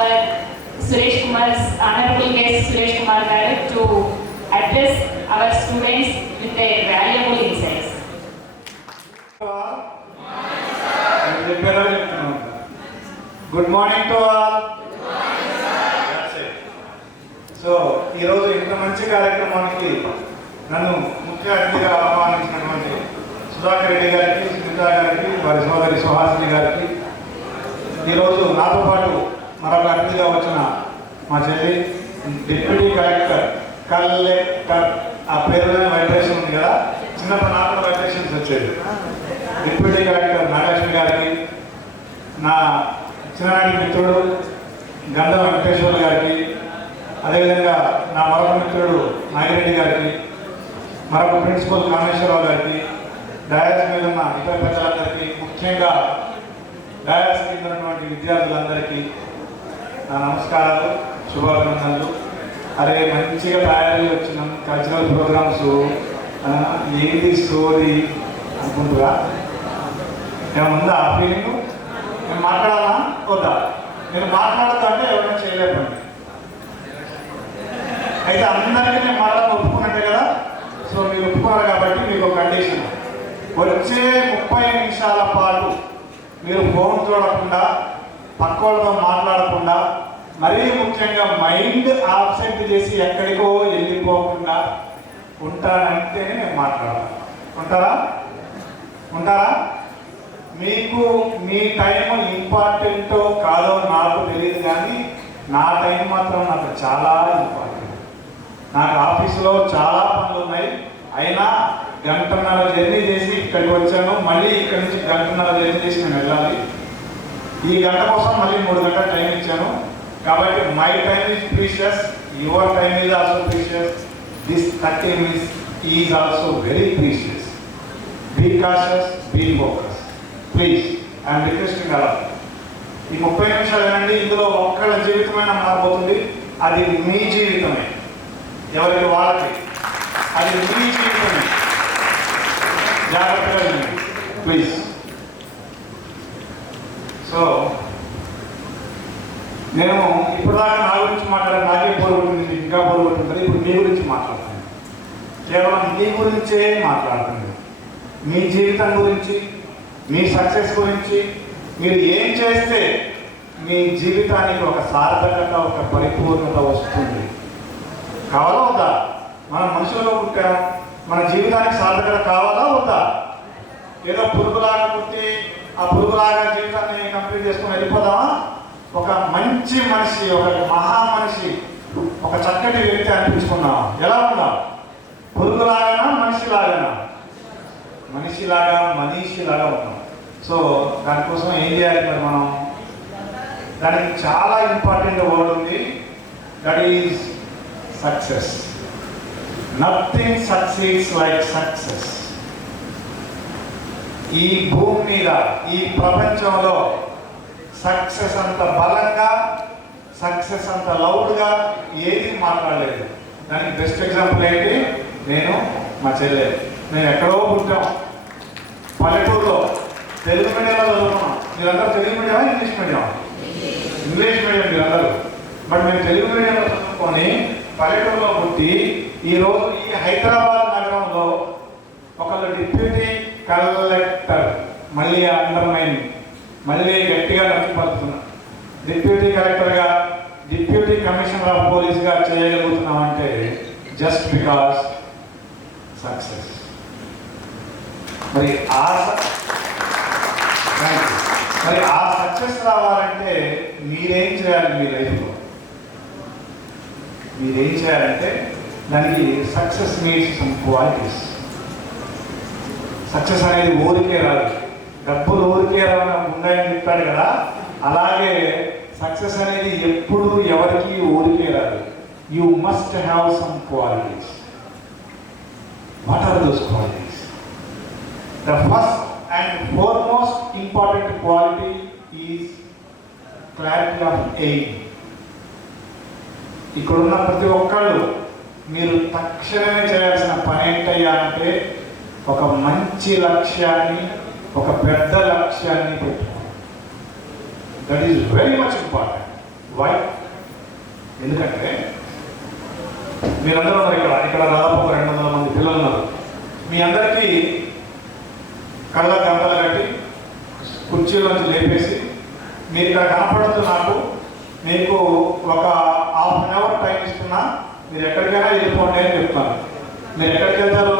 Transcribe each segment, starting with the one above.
our Suresh Kumar, Honorable Guest Suresh Kumar Garu, to address our students with their valuable insights. Good morning to all. So ఈరోజు ఇంత మంచి కార్యక్రమానికి నన్ను ముఖ్య అతిథిగా ఆహ్వానించినటువంటి సుధాకర్ రెడ్డి గారికి, సునీత గారికి, వారి సోదరి సుహాసిని గారికి, ఈరోజు నాతో పాటు మరొక అతిథిగా వచ్చిన మా చెల్లి డిప్యూటీ కలెక్టర్ ఆ పేరులోనే వైబ్రేషన్ ఉంది కదా, చిన్నప్పుడు నాకు కూడా వైబ్రేషన్స్ వచ్చేది. డిప్యూటీ కలెక్టర్ నాగలక్ష్మి గారికి, నా చిన్ననాటి మిత్రుడు గంధ వెంకటేశ్వర గారికి, అదేవిధంగా నా మరొక మిత్రుడు నాగిరెడ్డి గారికి, మరొక ప్రిన్సిపల్ కామేశ్వరరావు గారికి, డయాస్ మీద ఉన్న ఇతర పెద్దలందరికీ, ముఖ్యంగా డయాస్ కింద ఉన్నటువంటి విద్యార్థులందరికీ నా నమస్కారాలు, శుభాభినందనలు. అరే మంచిగా తయారీ వచ్చినాం, కల్చరల్ ప్రోగ్రామ్స్ ఏది స్టోరీ అనుకుంటురా? ఏమన్నా ఆ ఫీలింగ్? నేను మాట్లాడాలా వద్దా? నేను మాట్లాడుతా అంటే ఎవరైనా చేయలేదండి. అయితే అందరికీ నేను మాట్లాడాలని ఒప్పుకున్నట్టే కదా. సో మీరు ఒప్పుకోవాలి కాబట్టి మీకు ఒక కండిషన్, వచ్చే 30 నిమిషాల పాటు మీరు ఫోన్ చూడకుండా, పక్క వాళ్ళతో మాట్లాడకుండా, మరీ ముఖ్యంగా మైండ్ ఆబ్సెంట్ చేసి ఎక్కడికో వెళ్ళిపోకుండా ఉంటానంటేనే నేను మాట్లాడాలి. ఉంటారా? మీకు మీ టైం ఇంపార్టెంటో కాదో నాకు తెలియదు, కానీ నా టైం మాత్రం నాకు చాలా ఇంపార్టెంట్. నాకు ఆఫీసులో చాలా పనులు ఉన్నాయి, అయినా 1.5 గంటల జర్నీ చేసి ఇక్కడికి వచ్చాను. మళ్ళీ ఇక్కడి నుంచి 1.5 గంటల జర్నీ చేసి నేను వెళ్ళాలి. ఈ గంట కోసం మళ్ళీ 3 గంటల టైం ఇచ్చాను. కాబట్టి my time is precious, your time is also precious, this 30 minutes is also very precious. Be cautious, be focus please. I'm requesting అలా. ఈ 30 నిమిషాలు ఏనండి, ఇందులో ఒక్కళ్ళ జీవితమైనా మారిపోతుంది. అది మీ జీవితమే, ఎవరికి వాళ్ళకి, అది మీ జీవితమే. జాగ్రత్తగా వినండి ప్లీజ్. సో నేను ఇప్పటిదాకా నా గురించి మాట్లాడాను, నాకే బోర్ కొట్టింది, ఇంకా బోర్ కొట్టింది. ఇప్పుడు మీ గురించి మాట్లాడుతాను, కేవలం మీ గురించే మాట్లాడుతుంది. మీ జీవితం గురించి, మీ సక్సెస్ గురించి, మీరు ఏం చేస్తే మీ జీవితానికి ఒక సార్థకత, ఒక పరిపూర్ణత వస్తుంది. కావాలా వద్దా? మనం మనుషులుగా పుట్టాం, మన జీవితానికి సార్థకత కావాలా వద్దా? ఏదో పురుగులాగా పుట్టి ఆ పురుగులాగా జీవితాన్ని కంప్లీట్ చేసుకుని వెళ్ళిపోదామా? ఒక మంచి మనిషి, ఒక మహా మనిషి, ఒక చక్కటి వ్యక్తి అనిపించుకున్నాం. ఎలా ఉందాం? పురుగులాగానా, మనిషిలాగానా? మనీషిలాగా ఉన్నాం. సో దానికోసం ఏం చేయాలి మరి మనం? దానికి చాలా ఇంపార్టెంట్ వర్డ్ ఉంది, that is success. Nothing succeeds like success. ఈ భూమి మీద, ఈ ప్రపంచంలో సక్సెస్ అంత బలంగా, సక్సెస్ అంత లౌడ్గా ఏది మాట్లాడలేదు. దానికి బెస్ట్ ఎగ్జాంపుల్ ఏంటి? నేను, మా చెల్లె. నేను ఎక్కడో పుట్టాం, పల్లెటూరులో, తెలుగు మీడియంలో చదువుకున్నాం. మీరందరూ తెలుగు మీడియమా, ఇంగ్లీష్ మీడియమా? ఇంగ్లీష్ మీడియం మీరందరూ. బట్ మేము తెలుగు మీడియంలో చదువుకొని పల్లెటూరులో పుట్టి ఈరోజు ఈ హైదరాబాద్ నగరంలో ఒకళ్ళు డిప్యూటీ కలెక్టర్, మళ్ళీ అండర్మైన్, మళ్ళీ గట్టిగా నచ్చిపడుతున్నాం, డిప్యూటీ కలెక్టర్గా, డిప్యూటీ కమిషనర్ ఆఫ్ పోలీస్గా చేయగలుగుతున్నామంటే జస్ట్ బికాస్ సక్సెస్. మరి ఆ సక్సెస్ రావాలంటే మీరేం చేయాలి? మీ లైఫ్లో మీరేం చేయాలంటే దానికి success needs some qualities. Success అనేది ఊరికే రాదు, డబ్బులు ఊరికే ఉన్నాయని చెప్తాడు కదా, అలాగే సక్సెస్ అనేది ఎప్పుడు ఎవరికి ఊరికే రాదు. You must have some qualities. What are those qualities? The first and foremost important quality is clarity of aim. ఇక్కడున్న ప్రతి ఒక్కళ్ళు మీరు తక్షణమే చేయాల్సిన పని ఏంటయ్యా అంటే, ఒక మంచి లక్ష్యాన్ని, ఒక పెద్ద లక్ష్యాన్ని పెట్టుకోండి. That is very much important. Why? ఎందుకంటే మీరందరూ ఉన్నారు ఇక్కడ దాదాపు 200 మంది పిల్లలు ఉన్నారు. మీ అందరికీ కళ్ళ గంటలు కట్టి కుర్చీలోంచి లేపేసి మీరు ఇక్కడ కనపడుతూ మీకు ఒక ½ an hour టైం ఇస్తున్నా, మీరు ఎక్కడికైనా వెళ్ళిపోండి అని చెప్తాను. మీరు ఎక్కడికి వెళ్తారు?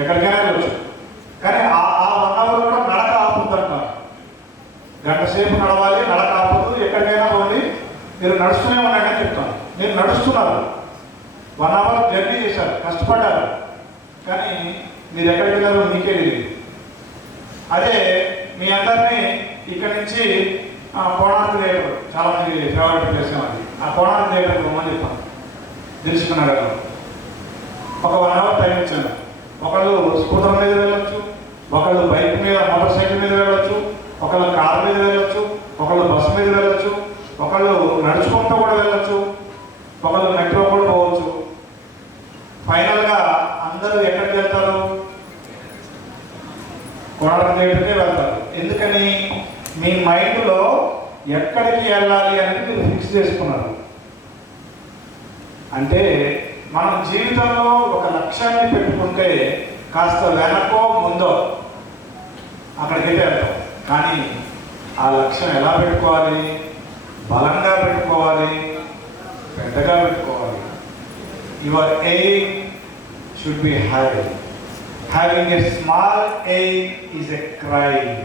ఎక్కడికైనా వెళ్ళచ్చు. కానీ ఆ 1 hour కూడా నడక ఆపుతుంటారు. గంట సేపు నడవాలి, నడక ఆపదు, ఎక్కడికైనా పోండి, మీరు నడుస్తూనే ఉండండి అని చెప్తాను. మీరు నడుస్తున్నారు, 1 hour జర్నీ చేశారు, కష్టపడ్డారు, కానీ మీరు ఎక్కడికి వెళ్ళారో మీకే తెలియదు. అదే మీ అందరినీ ఇక్కడి నుంచి కోణార్క్ థియేటర్, చాలా మంది ఫేవరెట్ ప్లేస్ అది, ఆ కోణార్క్ థియేటర్కి పోమని చెప్తాను. తెలుసుకున్నారు కదా, ఒక 1 hour టైం ఇచ్చాను. ఒకళ్ళు స్కూటర్ మీద వెళ్ళొచ్చు, ఒకళ్ళు బైక్ మీద, మోటార్ సైకిల్ మీద వెళ్ళొచ్చు, ఒకళ్ళు కారు మీద వెళ్ళొచ్చు, ఒకళ్ళు బస్సు మీద వెళ్ళొచ్చు, ఒకళ్ళు నడుచుకుంటూ కూడా వెళ్ళొచ్చు, ఒకళ్ళు మెట్రో కూడా పోవచ్చు. ఫైనల్గా అందరూ ఎక్కడికి వెళ్తారు? కోణార్క్ థియేటర్కే వెళ్తారు. ఎందుకని? మీ మైండ్లో ఎక్కడికి వెళ్ళాలి అనేది మీరు ఫిక్స్ చేసుకున్నారు. అంటే మనం జీవితంలో ఒక లక్ష్యాన్ని పెట్టుకుంటే కాస్త వెనకో ముందో అక్కడికైతే వెళ్తాం. కానీ ఆ లక్ష్యం ఎలా పెట్టుకోవాలి? బలంగా పెట్టుకోవాలి, పెద్దగా పెట్టుకోవాలి. Your aim should be high. Having a small aim is a crime.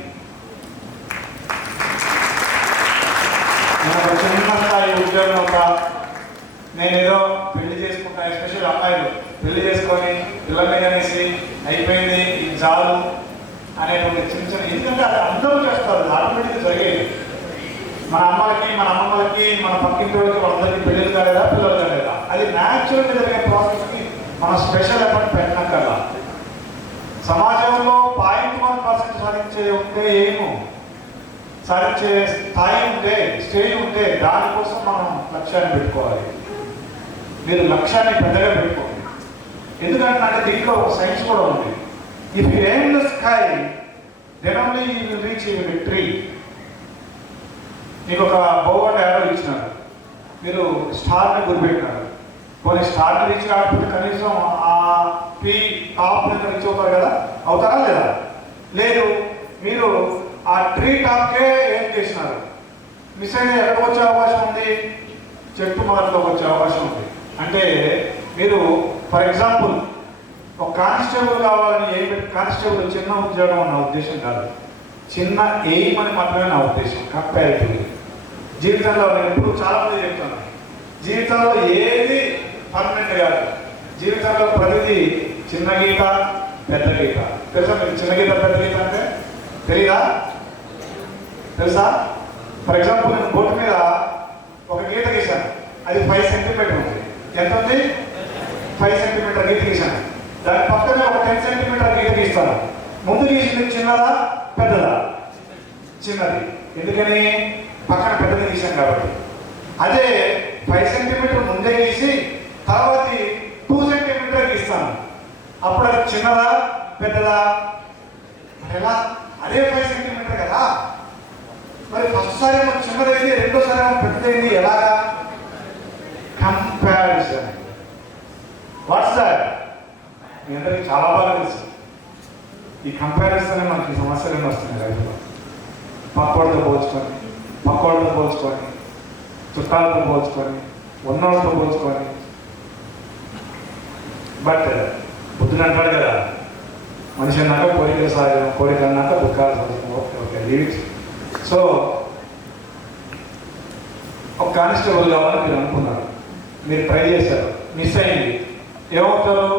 నేను ఒక చిన్న స్థాయి ఉద్యోగం, నేనేదో పెళ్లి చేసుకుంటా, ఎస్పెషల్ అమ్మాయిలు పెళ్లి చేసుకొని పిల్లల మీద అనేసి అయిపోయింది ఇది చాలు అనేటువంటి చిన్న ఎందుకంటే అది అందరూ చేస్తారు, ఆటోమేటిక్గా జరిగేది. మన అమ్మలకి, మన అమ్మమ్మలకి, మన పక్కింటి వాళ్ళకి, వాళ్ళందరికీ పెళ్ళిళ్ళు కాలేదా, పిల్లలు కాలేదా, అది న్యాచురల్గా జరిగే ప్రాసెస్కి మనం స్పెషల్ ఎఫర్ట్ పెట్టినక్కల్లా. సమాజంలో 0.1% సాధించే ఉంటే సాధించే స్థాయి ఉంటే, స్టేజ్ ఉంటే, దానికోసం మనం లక్ష్యాన్ని పెట్టుకోవాలి. మీరు లక్ష్యాన్ని పెద్దగా పెట్టుకోండి. ఎందుకంటే దీంట్లో ఒక సైన్స్ కూడా ఉంది. If you aim the sky then only you will reach your victory. మీకు ఒక బౌ అండ్ యారో ఇచ్చినారు, మీరు స్టార్ని గురిపెట్టినారు. కొన్ని స్టార్ని రీచ్ కాకపోతే కనీసం ఆ టాప్ మీద రీచ్ అవుతారు కదా, అవుతారా లేదా? లేదు, మీరు ఆ ట్రీ టాప్కే ఏం చేసినారు, మిస్ అయితే ఎక్కడికి వచ్చే అవకాశం ఉంది? చెట్టు మొదట్లోకి వచ్చే అవకాశం ఉంది. అంటే మీరు ఫర్ ఎగ్జాంపుల్ ఒక కానిస్టేబుల్ కావాలని ఏం కానిస్టేబుల్ చిన్న ఉద్యోగం నా ఉద్దేశం కాదు, చిన్న ఎయిమ్ అని మాత్రమే నా ఉద్దేశం. కంపారిటివ్లీ జీవితంలో నేను ఇప్పుడు చాలామంది చెప్తాను, జీవితంలో ఏది పర్మనెంట్ కాదు. జీవితంలో ప్రతిదీ చిన్న గీత, పెద్ద గీత. తెలుసా మీకు చిన్న గీత, పెద్ద గీత అంటే? తెలీదా? తెలుసా? ఫర్ ఎగ్జాంపుల్ నేను బోర్డు మీద ఒక గీత గీశాను, అది 5 సెంటీమీటర్ ఉంది. ఎంత ఉంది? 5 సెంటీమీటర్ గీత గీశాను. దాని పక్కనే ఒక 10 సెంటీమీటర్ గీత గీస్తాను. ముందు గీసింది చిన్నదా, పెద్దదా? చిన్నది. ఎందుకని? పక్కన పెద్దది గీశాను కాబట్టి. అదే 5 సెంటీమీటర్ ముందే గీసి తర్వాత 2 సెంటీమీటర్ గీస్తాను, అప్పుడు అది చిన్నదా, పెద్దదా? ఎలా? అదే 5 సెంటీమీటర్ కదా. మరి ఫస్ట్ సారి ఏమో చిన్నదైంది, రెండోసారి ఏమో పెద్దదైంది. ఎలాగా? కంపారిజన్. What's that? మీ అందరికీ చాలా బాగా తెలుసు. ఈ కంపారిజన్ మనకి సమస్యలు ఏమి వస్తున్నాయి లైఫ్లో. పక్కోళ్ళతో పోల్చుకొని, చుట్టాలతో పోల్చుకొని, ఉన్నోళ్ళతో పోల్చుకొని. బట్ బుద్ధుడు అంటాడు కదా, మనిషి అన్నాక కోరికలు సాగడం, కోరికలు అన్నాక దుఃఖాలు సాగడం. Okay leaves. సో ఒక కానిస్టేబుల్ కావాలని మీరు అనుకున్నారు, మీరు ట్రై చేశారు, మిస్ అయింది. ఏమవుతారు?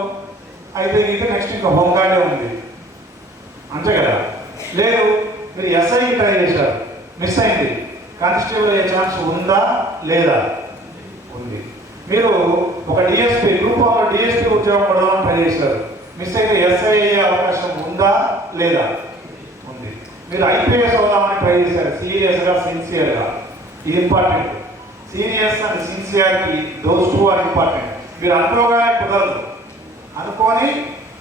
అయితే ఇంకా నెక్స్ట్ ఇంకా హోంగార్డే ఉంది, అంతే కదా. లేదు, మీరు ఎస్ఐకి ట్రై చేశారు, మిస్ అయింది. కానిస్టేబుల్ అయ్యే ఛాన్స్ ఉందా లేదా? ఉంది. మీరు ఒక డిఎస్పీ, గ్రూప్ ఆఫ్ డిఎస్పీ ఉద్యోగం పడదామని ట్రై చేశారు, మిస్ అయితే ఎస్ఐ అయ్యే అవకాశం ఉందా లేదా? ఉంది. మీరు ఐపీఎస్ అవుదామని ట్రై చేశారు, సీరియస్గా, సిన్సియర్గా. ఇది important. Serious and sincerity, those two are important. మీరు అనుకోగానే కుదరదు. అనుకొని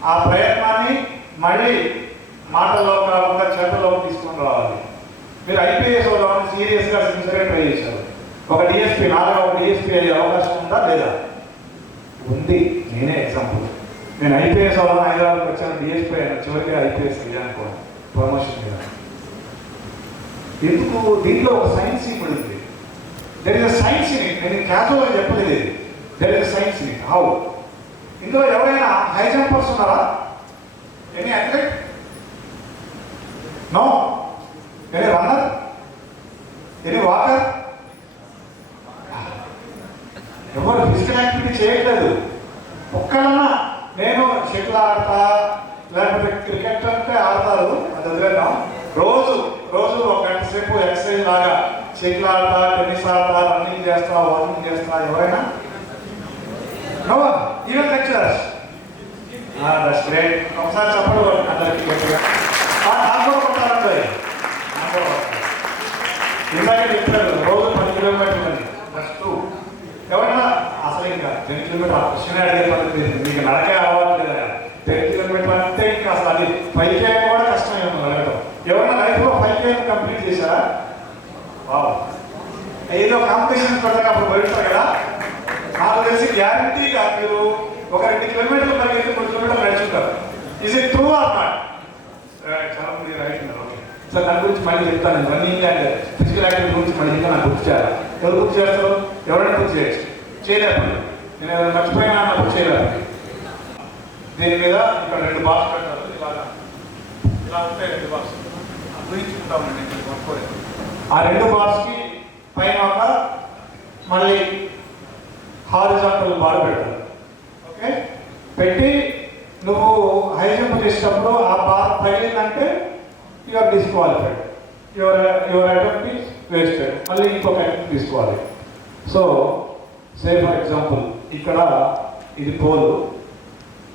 ఆ ప్రయత్నాన్ని మళ్ళీ మాటల్లో కాకుండా చేతల్లో తీసుకొని రావాలి. మీరు ఐపీఎస్ అవుదామని సీరియస్గా, సిన్సియర్గా ట్రై చేశారు, ఒక డిఎస్పీ నాలుగు ఒక డిఎస్పీ అయ్యే అవకాశం ఉందా లేదా? ఉంది. నేనే ఎగ్జాంపుల్. నేను ఐపీఎస్ అవ్వాలని హైదరాబాద్కి వచ్చాను, డిఎస్పీ అయినా, చివరికి ఐపీఎస్ అయ్యాను ప్రమోషన్ మీద. ఎందుకు? దీంట్లో ఒక సైన్స్ ఇప్పుడు ఉంది. There is a science in it. నేను క్యాజువల్గా చెప్పలేదు. There is a science in it. How? ఇందులో ఎవరైనా హై జంపర్స్ ఉన్నారా? Any athlete? No. Any runner? Any walker? ఎవరు ఫిజికల్ యాక్టివిటీ చేయట్లేదు. ఒక్కడన్నా నేను షటిల్ ఆడతా లేకపోతే క్రికెట్ అంటే ఆడతారు, అది వదిలేద్దాం. రోజు రోజు ఒక గంట సేపు ఎక్సర్సైజ్ లాగా షటిల్ ఆడతా, టెన్నిస్ ఆడతా, రన్నింగ్ చేస్తా, వాకింగ్ చేస్తా ఎవరైనా? No. Even lecturers. That's great. ఒకసారి చెప్పండి అందరికీ గట్టిగా. నాకు కూడా కొట్టాలండి. ఇందాకే చెప్పారు రోజు 10 కిలోమీటర్లు అని. That's true. ఎవరైనా అసలు ఇంకా 10 కిలోమీటర్ ఆ క్వశ్చన్ అడిగే పద్ధతి మీకు నడకే అవ్వట్లేదు. 10 కిలోమీటర్ అంటే ఇంకా అసలు అది 5 km కూడా కష్టమే ఉంది నడకడం. ఎవరైనా లైఫ్లో 5 km కంప్లీట్ చేశారా? ఏదో కాంపిటీషన్ పెడతాక అప్పుడు బయలుతారు కదా. నాకు తెలిసి గ్యారంటీగా మీరు ఒక 2 కిలోమీటర్లు పరిగెత్తి 3 కిలోమీటర్లు నడుచుంటారు. Is it true or not? చాలా మంది రైట్ ఉన్నారు. ఓకే సార్, దాని గురించి మళ్ళీ చెప్తాను. నేను రన్నింగ్ అండ్ ఫిజికల్ యాక్టివిటీ గురించి మళ్ళీ ఇంకా నాకు గుర్తు చేయాలి. ఎవరు గుర్తు చేస్తారు? ఎవరైనా గుర్తు చేయొచ్చు. చేయలేరు. నేను ఎవరైనా మర్చిపోయినా అన్నప్పుడు చేయలేరు. దీని మీద ఇక్కడ 2 బాక్స్ పెట్టారు. ఇలాగా ఇలా ఉంటాయి 2 బాక్స్. ఊహించుకుంటామండి. పట్టుకోలేదు. ఆ 2 బాక్స్కి పైన ఒక మళ్ళీ హారిజాంటల్ బార్ పెడతారు. ఓకే, పెట్టి నువ్వు హై జంప్ చేసేటప్పుడు ఆ బార్ తగిలిందంటే your disqualified. Your attempt is wasted. మళ్ళీ ఇంకొక అటెంప్ట్ తీసుకోవాలి. సో సే ఫర్ ఎగ్జాంపుల్ ఇక్కడ ఇది పోల్.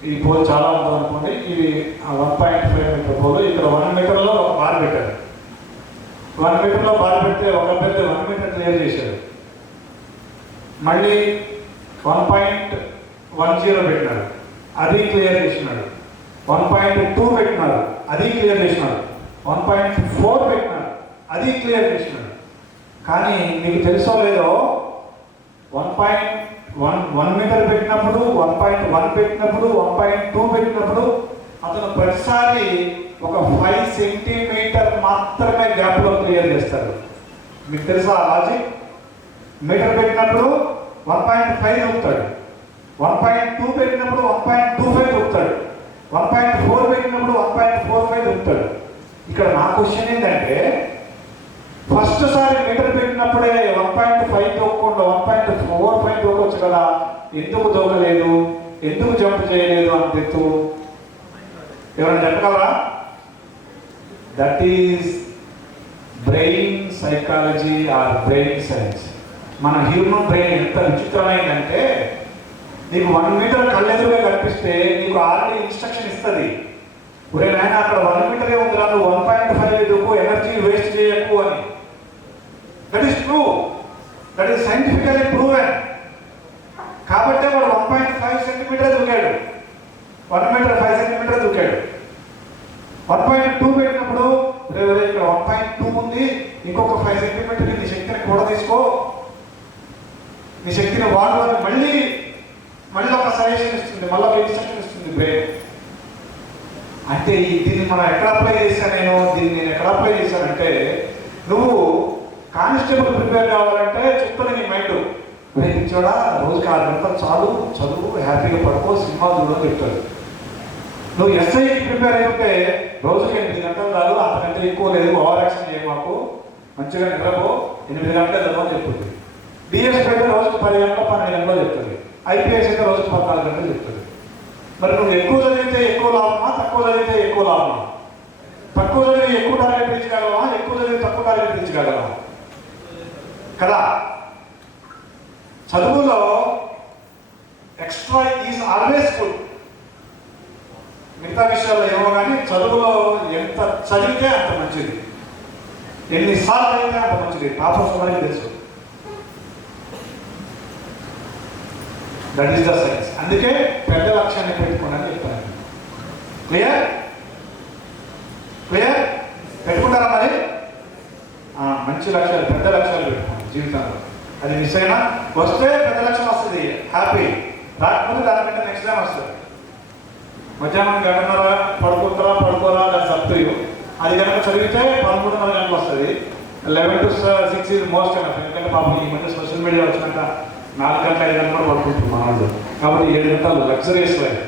ఈ పోల్ చాలా ఉంటుంది అనుకోండి. ఇది 1.5 మీటర్ పోల్. ఇక్కడ 1 మీటర్లో ఒక బార్ పెట్టారు. 1 మీటర్లో బార్ పెడితే ఒక అభ్యర్థి 1 మీటర్ క్లియర్ చేశాడు. మళ్ళీ 1.10 పెట్టినాడు, అది క్లియర్ చేసినాడు. 1.2 పెట్టినాడు, అది క్లియర్ చేసినాడు. 1.4 పెట్టినాడు, అది క్లియర్ చేసినాడు. కానీ మీకు తెలుసో లేదో 1 మీటర్ పెట్టినప్పుడు, 1.1 పెట్టినప్పుడు, 1.2 పెట్టినప్పుడు అతను ప్రతిసారి ఒక 5 సెంటీమీటర్ మాత్రమే గ్యాప్లో క్లియర్ చేస్తాడు. మీకు తెలుసా ఆ లాజిక్? మీటర్ పెట్టినప్పుడు 1.5 నొక్కుతాడు, 1.2 పెట్టినప్పుడు 1.25 నొక్కుతాడు, 1.4 పెట్టినప్పుడు 1.45 నొక్కుతాడు. ఇక్కడ నా క్వశ్చన్ ఏంటంటే, ఫస్ట్ సారి మీటర్ పెట్టినప్పుడే 1.5 తోకుండా 1.45 తోకొచ్చు కదా, ఎందుకు తోకలేదు, ఎందుకు జంప్ చేయలేదు అని తెత్తు ఎవరైనా చెప్పగలరా? That is brain psychology or brain science. మన హ్యూమన్ బ్రెయిన్ ఎంత విచిత్రమైందంటే, నీకు 1 మీటర్ కళ్ళెదురుగా కనిపిస్తే నీకు ఆల్రెడీ ఇన్స్ట్రక్షన్ ఇస్తుంది. ఒరే నాయన అక్కడ 1 మీటరే ఉందిరా, నువ్వు 1.5 ఎదుకు, ఎనర్జీ వేస్ట్ చేయకు అని. That is true. That is scientifically proven. కాబట్టే వాడు 1.5 సెంటీమీటర్ దూకాడు, 1 మీటర్ 5 సెంటీమీటర్ దూకాడు. 1.2 పెట్టినప్పుడు ఇక్కడ 1.2 ఉంది, ఇంకొక 5 సెంటీమీటర్ నీ శక్తిని కూడా తీసుకో, నీ శక్తిని వాడు అని మళ్ళీ ఒక సజెషన్ ఇస్తుంది, మళ్ళీ ఒక ఇన్స్ట్రక్షన్ ఇస్తుంది బ్రెయిన్. అంటే దీన్ని మనం ఎక్కడ అప్లై చేశాను, నేను ఎక్కడ అప్లై చేశానంటే, నువ్వు కానిస్టేబుల్ ప్రిపేర్ కావాలంటే చెప్తాను నీ మైండ్, చూడా రోజుకి 6 గంటలు చాలు, చదువు, హ్యాపీగా పడుకో, సినిమా చూడని చెప్తాడు. నువ్వు ఎస్ఐకి ప్రిపేర్ అయిపోతే రోజుకి 8 గంటలు చాలు, అంతకంటే ఎక్కువ లేదు, ఓవర్ యాక్షన్ చేయ మాకు, మంచిగా నిద్రపో, 8 గంటలే చదవని చెప్తుంది. డిఎస్పీ అయితే రోజుకి 10 గంటలు 12 గంటలు చెప్తుంది. ఐపీఎస్ అయితే రోజుకి 14 గంటలు చెప్తుంది. మరి నువ్వు ఎక్కువ చదివితే ఎక్కువ లాభమా, తక్కువ చదివితే ఎక్కువ లాభమా? తక్కువ చదివి ఎక్కువ టార్గెట్ రీచ్ కాగలమా, ఎక్కువ చదివి తక్కువ టార్గెట్ రీచ్ కాగలమా? కదా. చదువులో ఎక్స్ట్రా ఈజ్ ఆల్వేస్ గుడ్. మిగతా విషయాల్లో ఏమో కానీ చదువులో ఎంత చదివితే అంత మంచిది, ఎన్నిసార్లు చదివితే అంత మంచిది. టాపర్స్ తెలుసు. That is the science. అందుకే పెద్ద లక్ష్యాన్ని పెట్టుకోండి చెప్తాను. క్లియర్? పెట్టుకుంటారా మరి? మంచి లక్ష్యాలు, పెద్ద లక్ష్యాలు పెట్టుకోండి జీవితంలో. అది మిస్ అయినా వస్తే పెద్ద లక్ష్యం వస్తుంది, హ్యాపీ. రాకపోతే దానికంటే నెక్స్ట్ టైం వస్తుంది. మధ్యాహ్నం గంటన్నర పడుకోరా దాని సప్తయు. అది కనుక చదివితే 11:30 గంటలు వస్తుంది. 11 to 6 ఇది మోస్ట్ కనుక. ఎందుకంటే పాపం ఈ మధ్య సోషల్ మీడియా వచ్చినాక 4 గంటలు 5 గంటలు కూడా పడుకుంటుంది మన వాళ్ళు. కాబట్టి 7 గంటలు లగ్జరీస్ లైఫ్.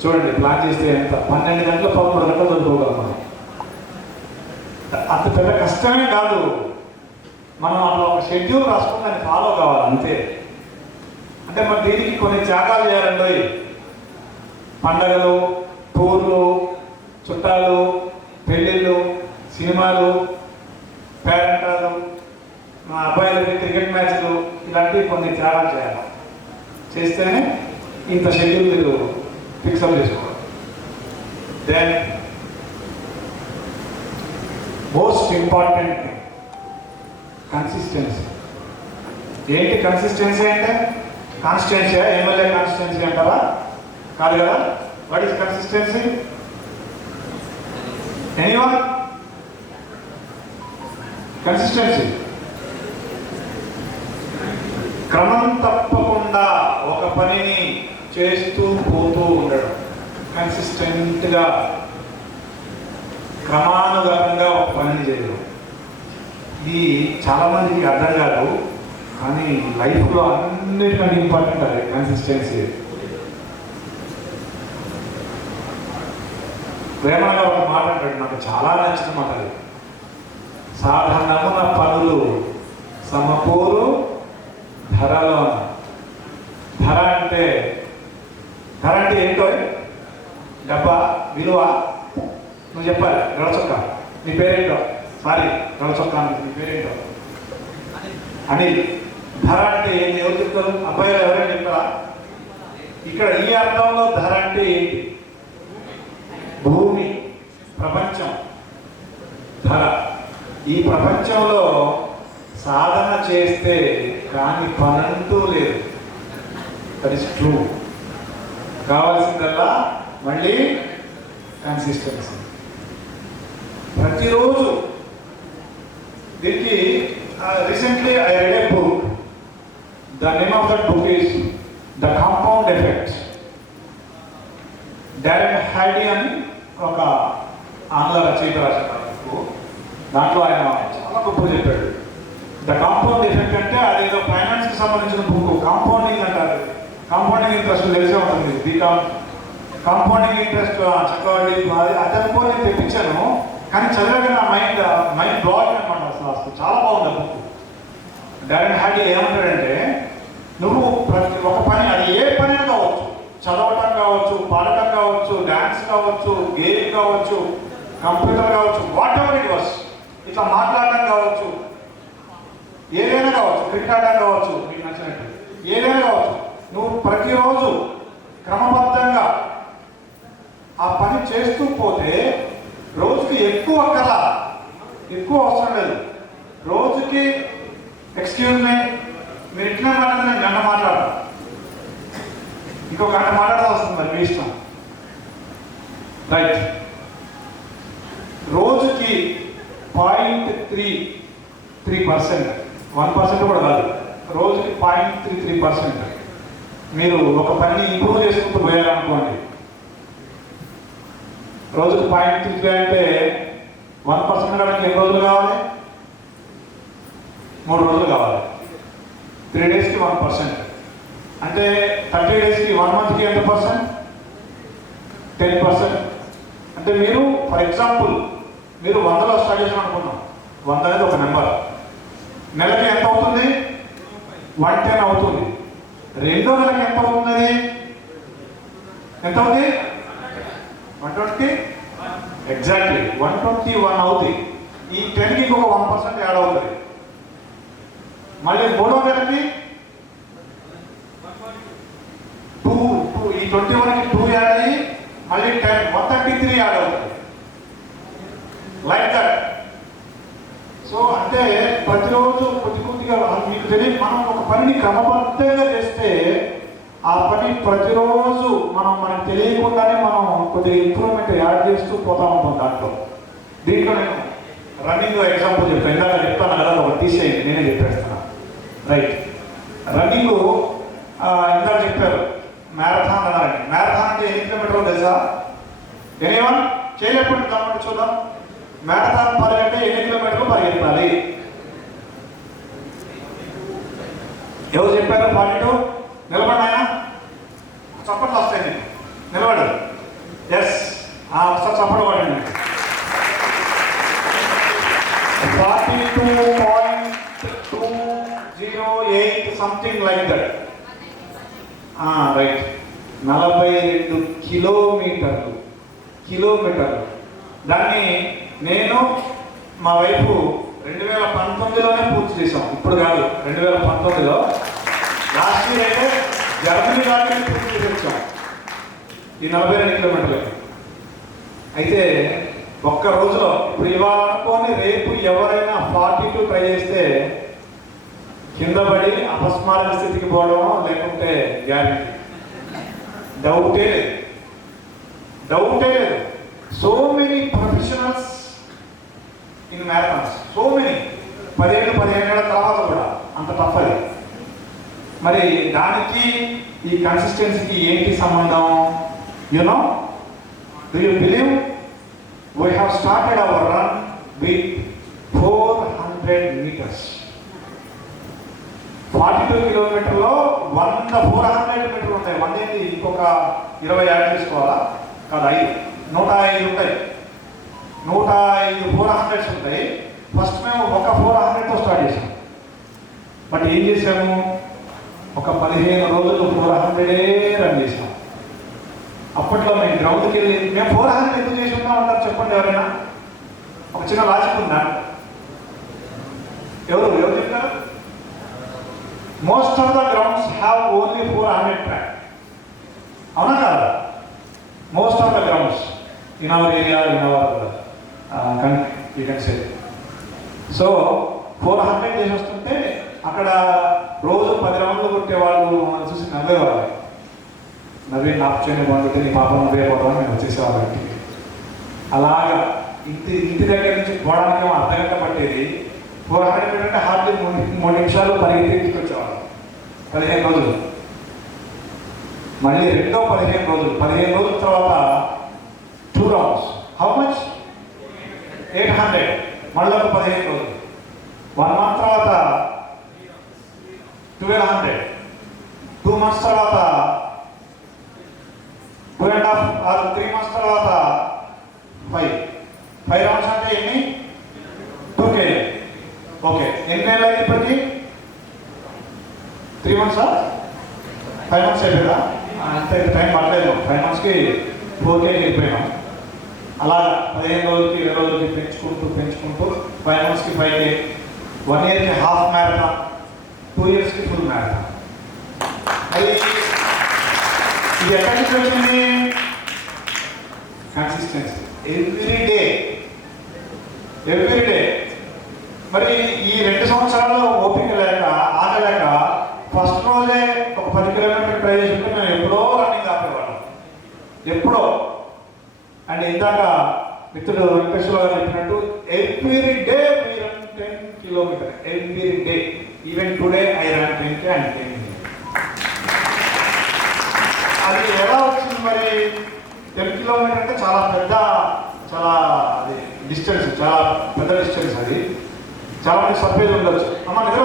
చూడండి ప్లాన్ చేస్తే ఎంత 12 గంటలు 13 గంటలు చదువుకోగలం మనం. అంత పెద్ద కష్టమే కాదు. మనం అట్లా ఒక షెడ్యూల్ రాసుకుని దాన్ని ఫాలో కావాలి అంతే. అంటే మరి దీనికి కొన్ని త్యాగాలు చేయాలండి. పండగలు, టూర్లు, చుట్టాలు, పెళ్ళిళ్ళు, సినిమాలు, పేరెంటాలు, మా అబ్బాయిలకి క్రికెట్ మ్యాచ్లు, ఇలాంటివి కొన్ని త్యాగాలు చేయాలి. చేస్తేనే ఇంత షెడ్యూల్ మీరు ఫిక్సప్ చేసుకోవాలి. Then most important consistency. ఏంటి కన్సిస్టెన్సీ అంటే? కాన్స్టిట్యున్సీ, ఎమ్మెల్యే కాన్స్టిట్యున్సీ అంటారా? కాదు కదా. What is consistency? Anyone? Consistency క్రమం తప్పకుండా ఒక పనిని చేస్తూ పోతూ ఉండడం. కన్సిస్టెంట్గా క్రమానుగతంగా ఒక పనిని చేయడం. ఇది చాలామందికి అర్థం కాదు, కానీ లైఫ్లో అన్నిటికంటే ఇంపార్టెంట్ అది కన్సిస్టెన్సీ. వేమన గారు ఒక మాట అంటాడు, నాకు చాలా నచ్చిన మాట అది. సాధనమున పనులు సమకూరు ధరలో. ధర అంటే ఏంటో? డబ్బా, విలువ. నువ్వు చెప్పాలి. రవచొక్క, నీ పేరేంటో? సారీ, రవచొక్క నీ పేరేంటో? అని. ధర అంటే ఏంటి? ఎవరు చెప్తారు? అబ్బాయిలు ఎవరైనా చెప్తారా? ఇక్కడ ఈ అర్థంలో ధర అంటే ఏంటి? భూమి, ప్రపంచం. ధర. ఈ ప్రపంచంలో సాధన చేస్తే కానీ పనంటూ లేదు. That is true. కావాల్సిందల్లా మళ్ళీ కన్సిస్టెన్సీ. ప్రతిరోజు దీనికి recently I read a book. The name of that book is the compound effect. Darren Hardy అని ఒక ఆంగ్ల రచయిత రాసిన బుక్. దాంట్లో ఆయన చాలా గొప్ప చెప్పాడు. ద కాంపౌండ్ ఎఫెక్ట్ అంటే అదేదో ఫైనాన్స్కి సంబంధించిన బుక్. కాంపౌండింగ్ అంటారు. కాంపౌండింగ్ ఇంట్రెస్ట్ తెలిసే ఉంటుంది. బీకామ్ కాంపౌండింగ్ ఇంట్రెస్ట్ చక్కవాడి అది అనుకో నేను తెప్పించాను, కానీ చదివాక నా మైండ్ బ్లాక్ అనమాట. అసలు చాలా బాగుంది బుక్. డారెన్ హ్యాడీ ఏమంటాడంటే, నువ్వు ప్రతి ఒక పని, అది ఏ పని కావచ్చు, చదవటం కావచ్చు, పాడటం కావచ్చు, డ్యాన్స్ కావచ్చు, గేమ్ కావచ్చు, కంప్యూటర్ కావచ్చు, వాట్ ఎవర్ ఇట్ వాస్, ఇట్లా మాట్లాడటం కావచ్చు, ఏదైనా కావచ్చు, క్రికెట్ ఆడటం కావచ్చు, నీకు నచ్చినట్టు ఏదైనా కావచ్చు. నువ్వు ప్రతిరోజు క్రమబద్ధంగా ఆ పని చేస్తూ పోతే రోజుకి ఎక్కువ అవసరం లేదు. రోజుకి ఎక్స్క్యూజ్ మీ, మీరు ఇట్లా మాట్లాడితే నేను గంట మాట్లాడతాను, ఇంకో గంట మాట్లాడాల్సి వస్తుంది, మరి మీ ఇష్టం. రైట్. రోజుకి 0.33%, 1% కూడా కాదు, రోజుకి 0.33% మీరు ఒక పనిని ఇంప్రూవ్ చేసుకుంటూ పోయారనుకోండి. రోజుకి 0.33 అంటే 1% కావడానికి ఎన్ని రోజులు కావాలి? 3 రోజులు కావాలి. 3 డేస్కి 1%. అంటే 30 డేస్కి 1 మంత్కి ఎంత పర్సెంట్? 10%. అంటే మీరు ఫర్ ఎగ్జాంపుల్ మీరు 100లో స్టార్ట్ చేసిన అనుకున్నాం. 100 అనేది ఒక నెంబర్. నెలకి ఎంత అవుతుంది? 110 అవుతుంది. రెండో నెలకి ఎంత అవుతుంది? ఎంత అవుతుంది? 120. ఎగ్జాక్ట్లీ 121 అవుతుంది. ఈ 10కి ఇంకొక 1% యాడ్ అవుతుంది. మళ్ళీ మూడో నెలకి 2, ఈ 21కి 2 యాడ్ అయ్యి మళ్ళీ 10, 133 యాడ్ అవుతుంది. Like that. సో అంటే ప్రతిరోజు కొద్దిగా మీకు తెలియదు, మనం ఒక పనిని క్రమబద్ధంగా చేస్తే ఆ పని ప్రతిరోజు మనకు తెలియకుండానే మనం కొద్దిగా ఇంప్రూవ్మెంట్ యాడ్ చేస్తూ పోతా ఉంటాం దాంట్లో. దీంట్లో నేను రన్నింగ్ ఎగ్జాంపుల్ చెప్తాను. ఇందాక చెప్తాను కదా, ఒకటి తీసేయండి, నేనే చెప్పేస్తాను. రైట్. రన్నింగ్ ఇందాక చెప్పారు మ్యారథాన్ అన్నారండి. మ్యారథాన్ అంటే ఎన్ని కిలోమీటర్లు తెలుసా? ఎనీవన్ చేయలేకుండా కాబట్టి చూద్దాం. మ్యారథాన్ పరిగెట్టే ఎన్ని కిలోమీటర్లు పరిగెత్తాలి? ఎవరు చెప్పారు? 42. నిలబడి ఆయన చప్పట్లు వస్తాయి నీకు. నిలబడు. ఎస్, ఒకసారి చప్పట్లు పడండి. 42.208 సంథింగ్ లైక్ దట్. రైట్. 42 కిలోమీటర్లు. దాన్ని నేను మా వైపు 2019లోనే పూర్తి చేసాం. ఇప్పుడు కాదు, 2019లో. లాస్ట్ ఇయర్ అయితే జర్మనీ దాకా పూర్తి చేసి వచ్చాం ఈ 42 కిలోమీటర్లకి. అయితే ఒక్క రోజులో ఇప్పుడు ఇవ్వాలనుకోని రేపు ఎవరైనా 42 ట్రై చేస్తే కింద పడి అపస్మారక స్థితికి పోవడం లేకుంటే గ్యారెంటీ. డౌటే లేదు. So many professionals in marathons, so many. 15 ఏళ్ళ తర్వాత కూడా అంత టఫ్ అది. మరి దానికి ఈ కన్సిస్టెన్సీకి ఏంటి సంబంధం? You know, do you believe we have started our run with 400 meters. 42 కిలోమీటర్లో 400 మీటర్లు ఉంటాయి. 100 ఏంటి, ఇంకొక 20 యాడ్ చేసుకోవాలా? కాదు, 105 ఉంటాయి. 105 400s ఉంటాయి. ఫస్ట్ మేము ఒక 400తో స్టార్ట్ చేసాం. బట్ ఏం చేసాము, ఒక 15 రోజులు 400 రన్ చేసాం. అప్పట్లో మేము గ్రౌండ్కి వెళ్ళి మేము 400 ఎందుకు చేసి ఉంటాం అంటారు చెప్పండి ఎవరైనా? ఒక చిన్న లాజిక్ ఉందా? ఎవరు చెప్తారు? Most of the grounds have only 400 track. అవునా కాదా? Most of the grounds in our area, in our country, you can say. So 400 చేసి వస్తుంటే అక్కడ రోజు 10 రౌండ్లు కొట్టేవాళ్ళు మనం చూసి నవ్వేవాళ్ళు. నవ్వి నాపుచని బాగుంటే నీ పాపం నవ్వేపోతామని మేము వచ్చేసేవాళ్ళం ఇంటికి. అలాగా ఇంటి దగ్గర నుంచి పోవడానికి అర్ధగంట పట్టేది. 400 మీటర్ అంటే హార్డ్లీ 3 నిమిషాలు పరిగెత్తి ఇంటికి వచ్చేవాళ్ళం 15 రోజులు. మళ్ళీ రెండో 15 రోజుల తర్వాత 2 rounds. How much? 800. మళ్ళీ 15 రోజులు. 1 month తర్వాత 1200. 2 months తర్వాత 2.5 or 3 months తర్వాత 5 rounds అంటే ఎన్ని? 2 km. ఓకే, ఎన్ని నెలలు అయింది ఇప్పటికి? 3 months, 5 months అయిపోయిందా? అంతే, టైం పట్టలేదు. 5 monthsకి 4 km వెళ్ళిపోయినాం. అలా 15 రోజులకి 20 రోజులకి పెంచుకుంటూ 5 monthsకి 5 km, 1 yearకి హాఫ్ మ్యారథాన్, 2 yearsకి ఫుల్ మ్యారథాన్. అది ఇది ఎక్కడి నుంచి వచ్చింది? కన్సిస్టెన్సీ. Every day. మరి ఈ 2 సంవత్సరాల్లో ఓపిక లేక ఆగలేక ఫస్ట్ రోజే ఒక 10 కిలోమీటర్లు ట్రై చేసుకుంటే మేము ఎప్పుడో రన్నింగ్ ఆపేవాళ్ళం. ఎప్పుడో. అండ్ ఇందాక మిత్రుడు వెంకటేశ్వర గారు చెప్పినట్టు every day we run 10 kilometers. Every day. Even today I run 10 and 10. అది ఎలా వచ్చింది మరి? 10 kilometers అంటే చాలా అది డిస్టెన్స్, చాలా పెద్ద డిస్టెన్స్. అది చాలా మంది సర్ప్రైజ్ ఉండొచ్చు. అమ్మ నిద్ర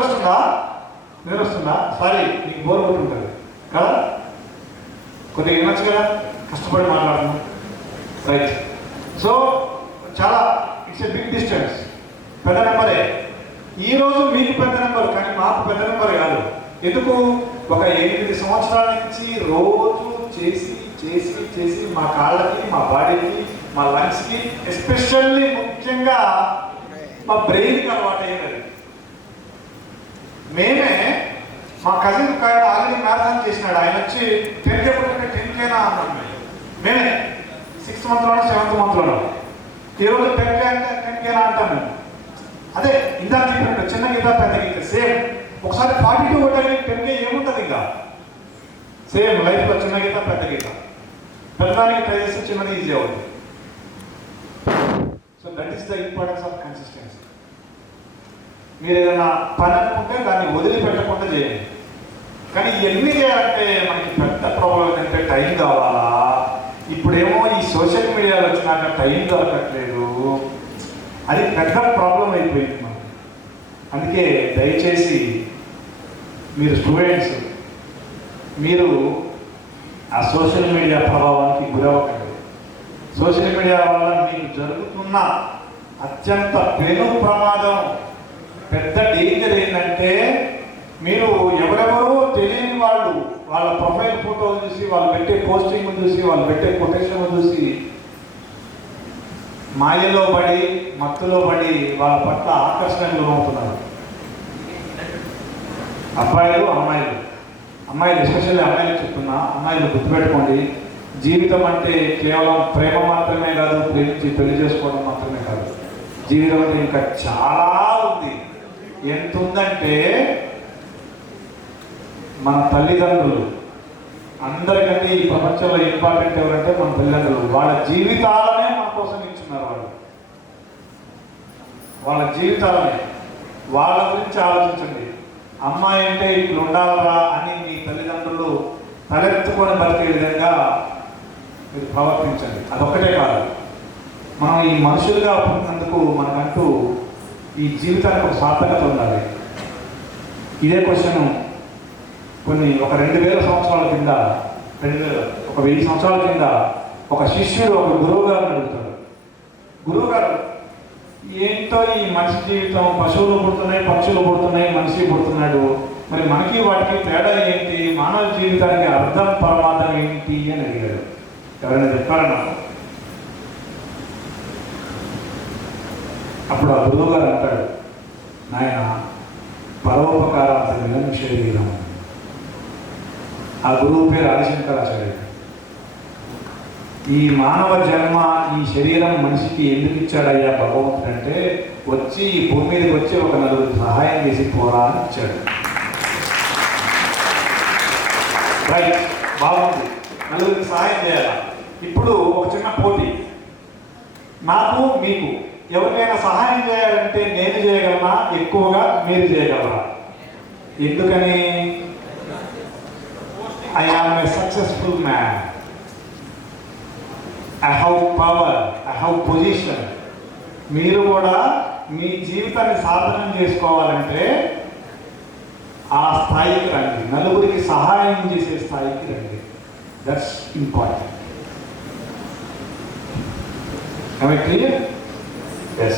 వస్తుందా? సారీ, నీకు బోర్ కొట్టుంటుంది కదా, కొద్దిగా వినొచ్చు కదా, కష్టపడి మాట్లాడుతున్నాం. రైట్. సో చాలా ఇట్స్ ఎ బిగ్ డిస్టెన్స్, పెద్ద నెంబరే. ఈరోజు మీకు పెద్ద నెంబర్, కానీ మాకు పెద్ద నెంబర్ కాదు. ఎందుకు? ఒక 8 సంవత్సరాల నుంచి రోజు చేసి మా కాళ్ళకి, మా బాడీకి, మా లంగ్స్కి, ఎస్పెషల్లీ ముఖ్యంగా మా బ్రెయిన్కి అలవాటు అయ్యేది. మేమే మా కజిన్ ఆల్రెడీ మ్యారథాన్ చేసినాడు. ఆయన వచ్చి 10K పుట్టిన 10Kనా అన్నాం. మేమే 6th monthలోనో 7th monthలోనో ఈరోజు 10K అంటే 10Kనా అంటాం మేము. అదే ఇందాక చెప్పినట్టు చిన్న గీత పెద్ద గీత సేమ్. ఒకసారి 42 కొట్టాలి, 10K ఏముంటుంది ఇంకా? సేమ్ లైఫ్లో చిన్న గీత పెద్ద గీత. పెద్దదానికి ట్రై చేస్తే చిన్నది ఈజీ అవుతుంది. So that is the importance of consistency. మీరు ఏదైనా పని అనుకుంటే దాన్ని వదిలిపెట్టకుండా చేయండి. కానీ ఇవన్నీ చేయాలంటే మనకి పెద్ద ప్రాబ్లం ఏంటంటే టైం కావాలా. ఇప్పుడేమో ఈ సోషల్ మీడియాలో వచ్చినాక టైం దొరకట్లేదు. అది పెద్ద ప్రాబ్లం అయిపోయింది మనకి. అందుకే దయచేసి మీరు స్టూడెంట్స్ మీరు ఆ సోషల్ మీడియా ప్రభావానికి గురవ్వకండి. సోషల్ మీడియా వల్ల మీకు జరుగుతున్న అత్యంత పెను ప్రమాదం, పెద్ద డేంజర్ ఏంటంటే మీరు ఎవరెవరో తెలియని వాళ్ళు వాళ్ళ ప్రొఫైల్ ఫోటోలు చూసి, వాళ్ళు పెట్టే పోస్టింగ్ చూసి, వాళ్ళు పెట్టే కొటేషన్ చూసి మాయలో పడి, మత్తులో పడి వాళ్ళ పట్ల ఆకర్షణకు లోనవుతున్నారు. అబ్బాయిలు అమ్మాయిలు ఎస్పెషల్లీ అమ్మాయిలు చెప్తున్నా, అమ్మాయిలు గుర్తుపెట్టుకోండి, జీవితం అంటే కేవలం ప్రేమ మాత్రమే కాదు, ప్రేమించి పెళ్లి చేసుకోవడం మాత్రమే కాదు. జీవితం అంటే ఇంకా చాలా ఉంది. ఎంత ఉందంటే మన తల్లిదండ్రులు, అందరికంటే ఈ ప్రపంచంలో ఇంపార్టెంట్ ఎవరంటే మన తల్లిదండ్రులు. వాళ్ళ జీవితాలనే మన కోసం ఇచ్చున్నారు. వాళ్ళ జీవితాలనే, వాళ్ళ గురించి ఆలోచించండి. అమ్మాయి అంటే ఇట్లా ఉండాలరా అని మీ తల్లిదండ్రులు తలెత్తుకొని బతికే విధంగా మీరు ప్రవర్తించండి. అదొక్కటే కాదు, మనం ఈ మనుషులుగా పుట్టినందుకు మనకంటూ ఈ జీవితానికి ఒక సార్థకత ఉండాలి. ఇదే క్వశ్చన్ ఒక 2000 సంవత్సరాల కింద, 1000 సంవత్సరాల కింద ఒక శిష్యుడు ఒక గురువు గారిని అడుగుతాడు. గురువు గారు, ఏంటో ఈ మనిషి జీవితం, పశువులు పుడుతున్నాయి, పక్షులు పుడుతున్నాయి, మనిషి పుడుతున్నాడు, మరి మనకి వాటికి తేడా ఏంటి, మానవ జీవితానికి అర్థం పరమార్థం ఏంటి అని అడిగాడు. ఎవరైనా చెప్పారన్నా? అప్పుడు ఆ గురువు గారు అంటాడు, నాయన పరోపకారార్థం శరీరం. ఆ గురువు పేరు ఆదిశంకరాచార్యుడు. ఈ మానవ జన్మ, ఈ శరీరం మనిషికి ఎందుకు ఇచ్చాడయ్యా భగవంతుడు అంటే, వచ్చి ఈ భూమి మీదకి వచ్చి ఒక నలుగురికి సహాయం చేసి పోరా అని ఇచ్చాడు. రైట్, బాగుంది, నలుగురికి సహాయం చేయాలా. ఇప్పుడు ఒక చిన్న పోటీ, నాకు మీకు ఎవరికైనా సహాయం చేయాలంటే నేను చేయగలనా, ఎక్కువగా మీరు చేయగలరా? ఎందుకని? I am a successful man. I have power. I have position. మీరు కూడా మీ జీవితాన్ని సాధనం చేసుకోవాలంటే ఆ స్థాయికి రండి, నలుగురికి సహాయం చేసే స్థాయికి రండి. That's important. Am I clear? Yes.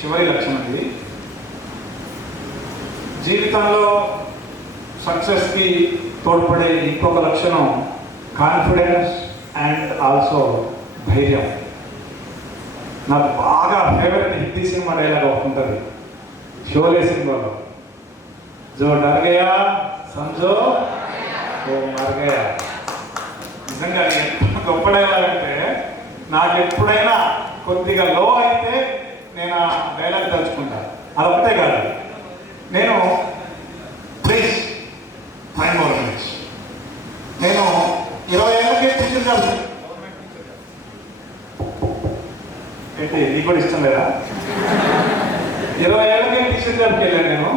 చివరి లక్ష్యం ఇది. జీవితంలో సక్సెస్కి తోడ్పడే ఇంకొక లక్షణం కాన్ఫిడెన్స్ అండ్ ఆల్సో ధైర్యం. నాకు బాగా ఫేవరెట్ హిందీ సినిమా డైలాగ్ ఒకటి ఉంటుంది, షోలే సినిమాలో, జో డర్ గయా సంజో ఓ మర్ గయా. నిజంగా ఎంత గొప్ప డైలాగ్ అంటే, నాకు ఎప్పుడైనా కొద్దిగా లో అయితే నేను ఆ డైలాగ్ తలుచుకుంటా. అదొకటే కాదు, నేను ప్లీజ్ 5 more minutes, నేను 20 ఏళ్ళకే టీచర్ జాబ్. ఏంటి, నీకు కూడా ఇష్టం లేదా? 20 ఏళ్ళకే టీచర్ జాబ్కి వెళ్ళాను నేను.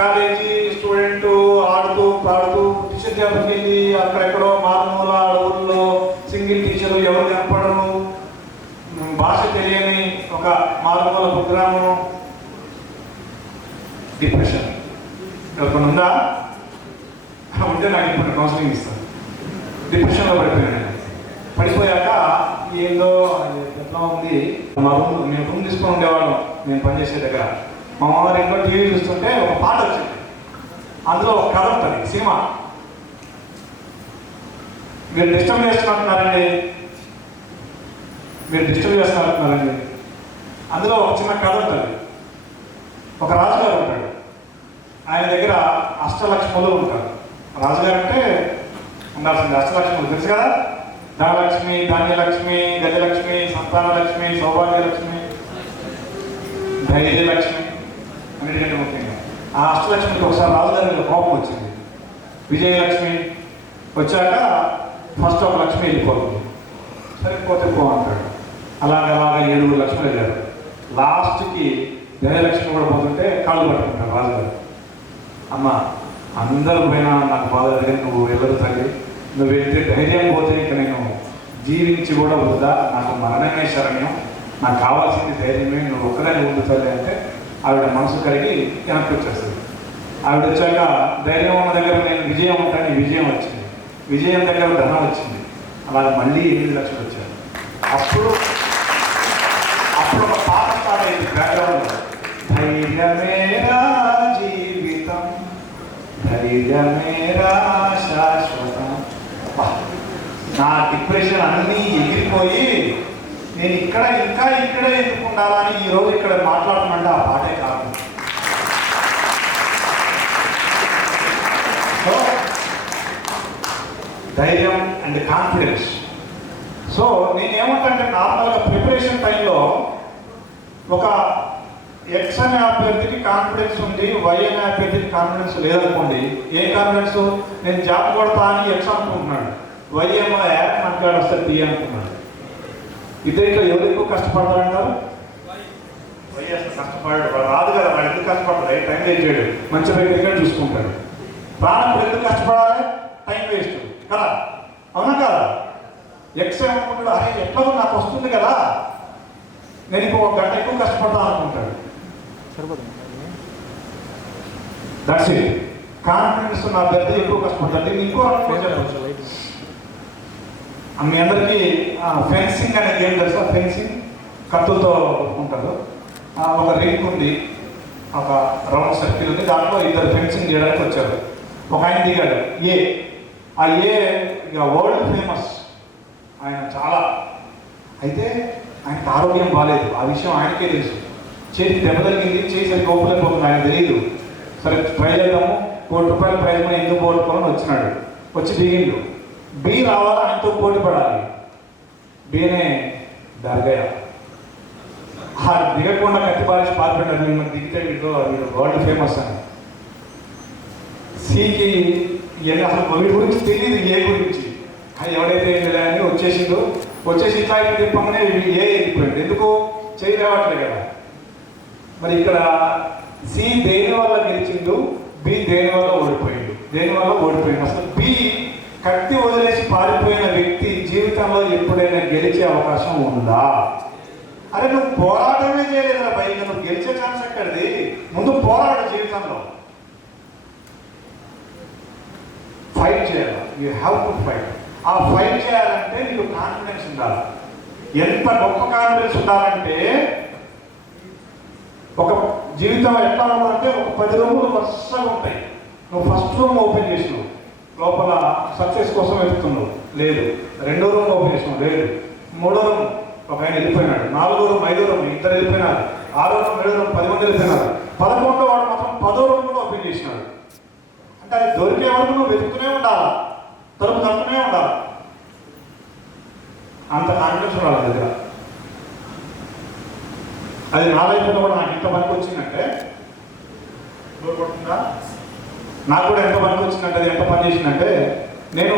కాలేజీ స్టూడెంట్, ఆడుతూ పాడుతూ టీచర్ జాబ్కి వెళ్ళి అక్కడెక్కడో మారుమూల అడవుల్లో సింగిల్ టీచరు, ఎవరు కనపడరు, భాష తెలియని ఒక మారుమూల కుగ్రామం, డిప్రెషన్. ఎవరికొని ఉందా? ఉంటే నాకు ఇప్పుడు కౌన్సిలింగ్ ఇస్తాను. డిప్రెషన్లో పడిపోయాను. పడిపోయాక ఏందో ఎట్లా ఉంది, మా రూమ్, మేము రూమ్ తీసుకొని ఉండేవాళ్ళం నేను పనిచేసే దగ్గర. మా మామగారు ఇంట్లో టీవీ చూస్తుంటే ఒక పాట వచ్చింది, అందులో ఒక కథ ఉంటుంది, సినిమా. మీరు డిస్టర్బ్ చేస్తున్నట్టున్నారండి, మీరు డిస్టర్బ్ చేస్తున్నట్టున్నారండి. అందులో ఒక చిన్న కథ ఉంటుంది. ఒక రాజుగారు ఉంటాడు, ఆయన దగ్గర అష్టలక్ష్ములు ఉంటారు. రాజుగారు అంటే ఉండాల్సింది అష్టలక్ష్ములు, తెలుసు కదా, ధనలక్ష్మి, ధాన్యలక్ష్మి, గజలక్ష్మి, సంతానలక్ష్మి, సౌభాగ్యలక్ష్మి, ధైర్యలక్ష్మి, అన్నిటికంటే ముఖ్యంగా ఆ అష్టలక్ష్మికి ఒకసారి రాజుగారి కోపం వచ్చింది. విజయలక్ష్మి వచ్చాక ఫస్ట్ ఒక లక్ష్మి వెళ్ళిపోతుంది. సరిపోతే పో అంటాడు. అలాగ 7 లక్షలు వెళ్ళారు. లాస్ట్కి 10 లక్షలు కూడా పోతుంటే కాళ్ళు పట్టుకుంటారు రాజుగారు. అమ్మ అందరూ పోయినా నాకు బాధ లేదు, నువ్వు వెళ్ళదు తల్లి, నువ్వు వెళ్తే ధైర్యం పోతే ఇక నేను జీవించి కూడా వద్దా, నాకు మరణమే శరణ్యం, నాకు కావాల్సింది ధైర్యమే, నువ్వు ఒక్కదాన్ని ఉండు తల్లి అంటే ఆవిడ మనసు కరిగి వెనక్కి వచ్చేస్తుంది. ఆవిడ వచ్చాక ధైర్యం ఉన్న దగ్గర నేను విజయం ఉంటాను, విజయం వచ్చింది, విజయం దగ్గర ధనం వచ్చింది, అలాగే మళ్ళీ 8 లక్షలు వచ్చాయి. అప్పుడు ఒక పాట స్టార్ట్ అయింది బ్యాక్గ్రౌండ్లో, ధైర్యమేరా జీవితం, ధైర్యమేరా శాశ్వతం. నా డిప్రెషన్ అన్నీ ఎగిరిపోయి నేను ఇక్కడే ఎందుకు ఉండాలని ఈరోజు ఇక్కడ మాట్లాడమంటే ఆ పాటే కాదు. సో ధైర్యం అండ్ కాన్ఫిడెన్స్. సో నేనేమంటే నార్మల్గా ప్రిపరేషన్ టైంలో ఒక ఎక్స్ అనే అభ్యర్థికి కాన్ఫిడెన్స్ ఉంది, వై అనే అభ్యర్థికి కాన్ఫిడెన్స్ లేదనుకోండి. ఏ కాన్ఫిడెన్స్, నేను జాబ్ కొడతా అని ఎక్స్ అనుకుంటున్నాడు, వై ఏమో యాప్ మనకాడు వస్తే టీ అనుకున్నాడు. ఇద్దరిలో ఎవరు ఎక్కువ కష్టపడతారంటారు? వై అసలు కష్టపడాడు, వాడు రాదు కదా, వాడు ఎందుకు కష్టపడతాడు, ఏ టైం వేస్ట్ చేయడు, మంచి దగ్గర చూసుకుంటాడు. ప్రాణం ఎందుకు కష్టపడాలి, టైం వేస్ట్ కదా, అవునా కదా? ఎక్స్ ఏమనుకుంటాడు, అరే ఎట్లా నాకు వస్తుంది కదా, నేను ఇంకో 1 గంట ఎక్కువ కష్టపడతాను అనుకుంటాడు. That's it. కాన్ఫిడెన్స్ ఉన్న అభ్యర్థి ఎక్కువ కష్టపడతాడు. ఇంకో మీ అందరికీ ఫెన్సింగ్ అనే గేమ్ తెలుసా? ఫెన్సింగ్ కత్తులతో ఉంటారు. ఒక రింగ్ ఉంది, ఒక రౌండ్ సర్కిల్ ఉంది, దాంట్లో 2 ఫెన్సింగ్ చేయడానికి వచ్చారు. ఒక ఆయన దిగాడు ఆ ఏ ఇక వరల్డ్ ఫేమస్ ఆయన చాలా. అయితే ఆయనకు ఆరోగ్యం బాగాలేదు, ఆ విషయం ఆయనకే తెలుసు. చేతి దెబ్బ తగిలింది, చేసి అది గోపులైపోతుంది, ఆయన తెలియదు. సరే ట్రై చేద్దాము, ₹1,00,000 ప్రైజ్ మనీ ఎందుకు పోగొట్టుకోవాలని వచ్చినాడు. వచ్చి దిగిండు. బి రావాలా, ఆయనతో పోటీ పడాలి. బినే దర్గయ్య దిగకుండా కత్తి బాలిసి పారిపోయినాడు. మిమ్మల్ని దిగితే వీళ్ళు వరల్డ్ ఫేమస్ అని. సికి అసలు వీడి గురించి తెలియదు, ఏ గురించి ఎవడైతే అని వచ్చేసిందో, వచ్చేసి ఇట్లా తిప్పమనే ఏ వెళ్ళిపోయింది. ఎందుకు చేయి రావట్లేదు కదా. మరి ఇక్కడ సి దేని వల్ల గెలిచిండు, బి దేని వల్ల ఓడిపోయిండు. అసలు బి కత్తి వదిలేసి పారిపోయిన వ్యక్తి జీవితంలో ఎప్పుడైనా గెలిచే అవకాశం ఉందా? అరే నువ్వు పోరాటమే చేయలేదురా భయ, నువ్వు గెలిచే ఛాన్స్ ఎక్కడిది? ముందు పోరాడు, జీవితంలో ఫైట్ చేయాలి. You have to fight. ఆ ఫైట్ చేయాలంటే నీకు కాన్ఫిడెన్స్ ఉండాలి. ఎంత గొప్ప కాన్ఫిడెన్స్ ఉండాలంటే, ఒక జీవితం ఎట్లా ఉండాలంటే, ఒక 10 రూములు వరుసగా ఉంటాయి. నువ్వు ఫస్ట్ రూమ్ ఓపెన్ చేసినావు, లోపల సక్సెస్ కోసం వెతుకుతున్నావు, లేదు. 2వ రూమ్ ఓపెన్ చేసినావు, లేదు. 3వ రూమ్ ఒక ఆయన వెళ్ళిపోయినాడు, 4వ రూమ్ 5వ రూమ్ 2 వెళ్ళిపోయినారు, 6వ రూమ్ 7వ రూమ్ 10 మంది వెళ్ళిపోయినారు, 11వ వాడు మాత్రం 10వ రూమ్ కూడా ఓపెన్ చేసినాడు. అంటే అది దొరికే వరకు నువ్వు వెతుకుతూనే ఉండాలా, తలుపు తక్కునే ఉండాలి. అంత కాన్ఫిడెన్స్ ఉండాలి దగ్గర. అది నా లైఫ్లో కూడా నాకు ఎంత పనికి వచ్చిందంటే, పడుతుందా, నాకు కూడా ఎంత పనికి వచ్చిందంటే, అది ఎంత పని చేసిందంటే, నేను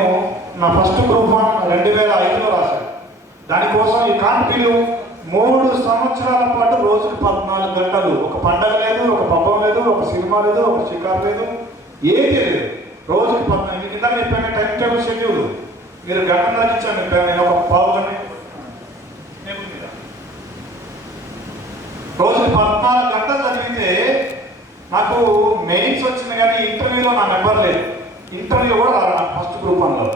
నా ఫస్ట్ గ్రూప్ 1 2005లో రాశాను. దానికోసం ఈ కాంపిటీలు 3 సంవత్సరాల పాటు రోజుకి 14 గంటలు, ఒక పండగ లేదు, ఒక పబ్బం లేదు, ఒక సినిమా లేదు, ఒక షికారు లేదు, ఏది లేదు. రోజుకి 14. కింద చెప్పాను టైం టేబుల్ షెడ్యూల్. మీరు గంటన్నర ఇచ్చాను, నేను ఒక పావు గంట రోజుకి 14 గంటలు చదివితే నాకు మెయిన్స్ వచ్చింది, కానీ ఇంటర్వ్యూలో నా నెంబర్ లేదు. ఇంటర్వ్యూ కూడా రాదు నాకు ఫస్ట్ గ్రూప్ 1లో.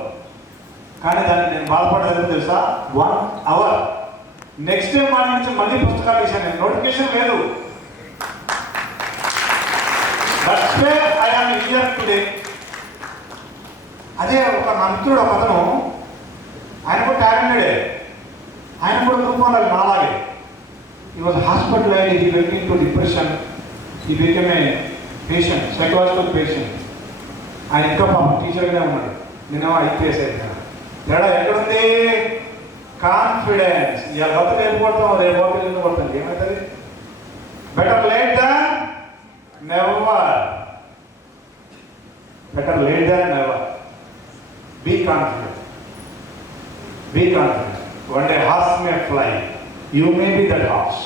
కానీ దాన్ని నేను బాధపడేది తెలుసా, 1 అవర్. నెక్స్ట్ డే మార్నింగ్ నుంచి మళ్ళీ పుస్తకాలు వేసాను. నేను నోటిఫికేషన్ లేదు. That's way I am here today. అదే ఒక నా మిత్రుడు ఒక అతను, ఆయన కూడా టాలెంటెడే, ఆయన కూడా గ్రూప్ 1 నాలాగే. He was hospitalized, he went into depression, he became a patient, psychological patient. ఆయన ఇంకా పాపం టీచర్గానే ఉన్నాడు, నేనేమో IPS అయిపోయాను. తేడా ఎక్కడుంది? కాన్ఫిడెన్స్. ఇలా బతుకు వెళ్ళిపోతాం, రేపు బతుకు వెళ్ళిపోతాం, ఏమవుతుంది? Better late than never. Better late than never. Be confident. One day horse may fly, you may be that horse,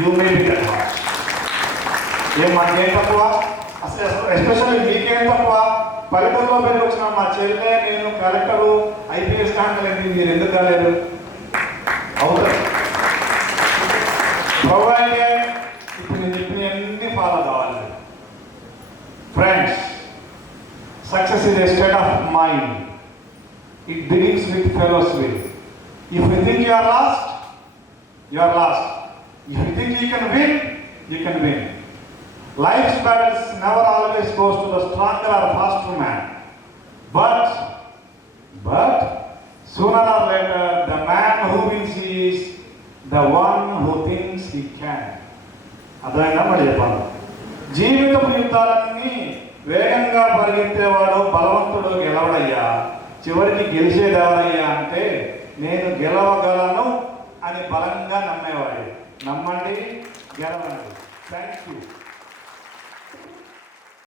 you may be that horse. మాకేం తక్కువ, అసలు ఎస్పెషల్లీ మీకేం తక్కువ? పల్లెటూరులో పెరిగి వచ్చిన మా చెల్లె నేను కలెక్టరు ఐపీఎస్ కాంటలేండి, మీరు ఎందుకు కాలేదు? అవుతారు. ప్రొవైడెడ్ ఇప్పుడు నేను చెప్పిన అన్ని ఫాలో కావాలి. Friends, success is a state of mind. It begins with fellows will. If you think you are lost, you are lost. If you think you can win, you can win. Life's battles never always goes to the stronger or faster man. But sooner or later, the man who wins is the one who thinks he can. అదైనా మరి చెప్పాలి. జీవితపు యుద్ధాలన్నీ వేగంగా పరిగెత్తేవాడు బలవంతుడు గెలవడయ్యా. చివరికి గెలిచేది ఎవరయ్యా అంటే నేను గెలవగలను అని బలంగా నమ్మేవాడు. నమ్మండి, గెలవండి. Thank you.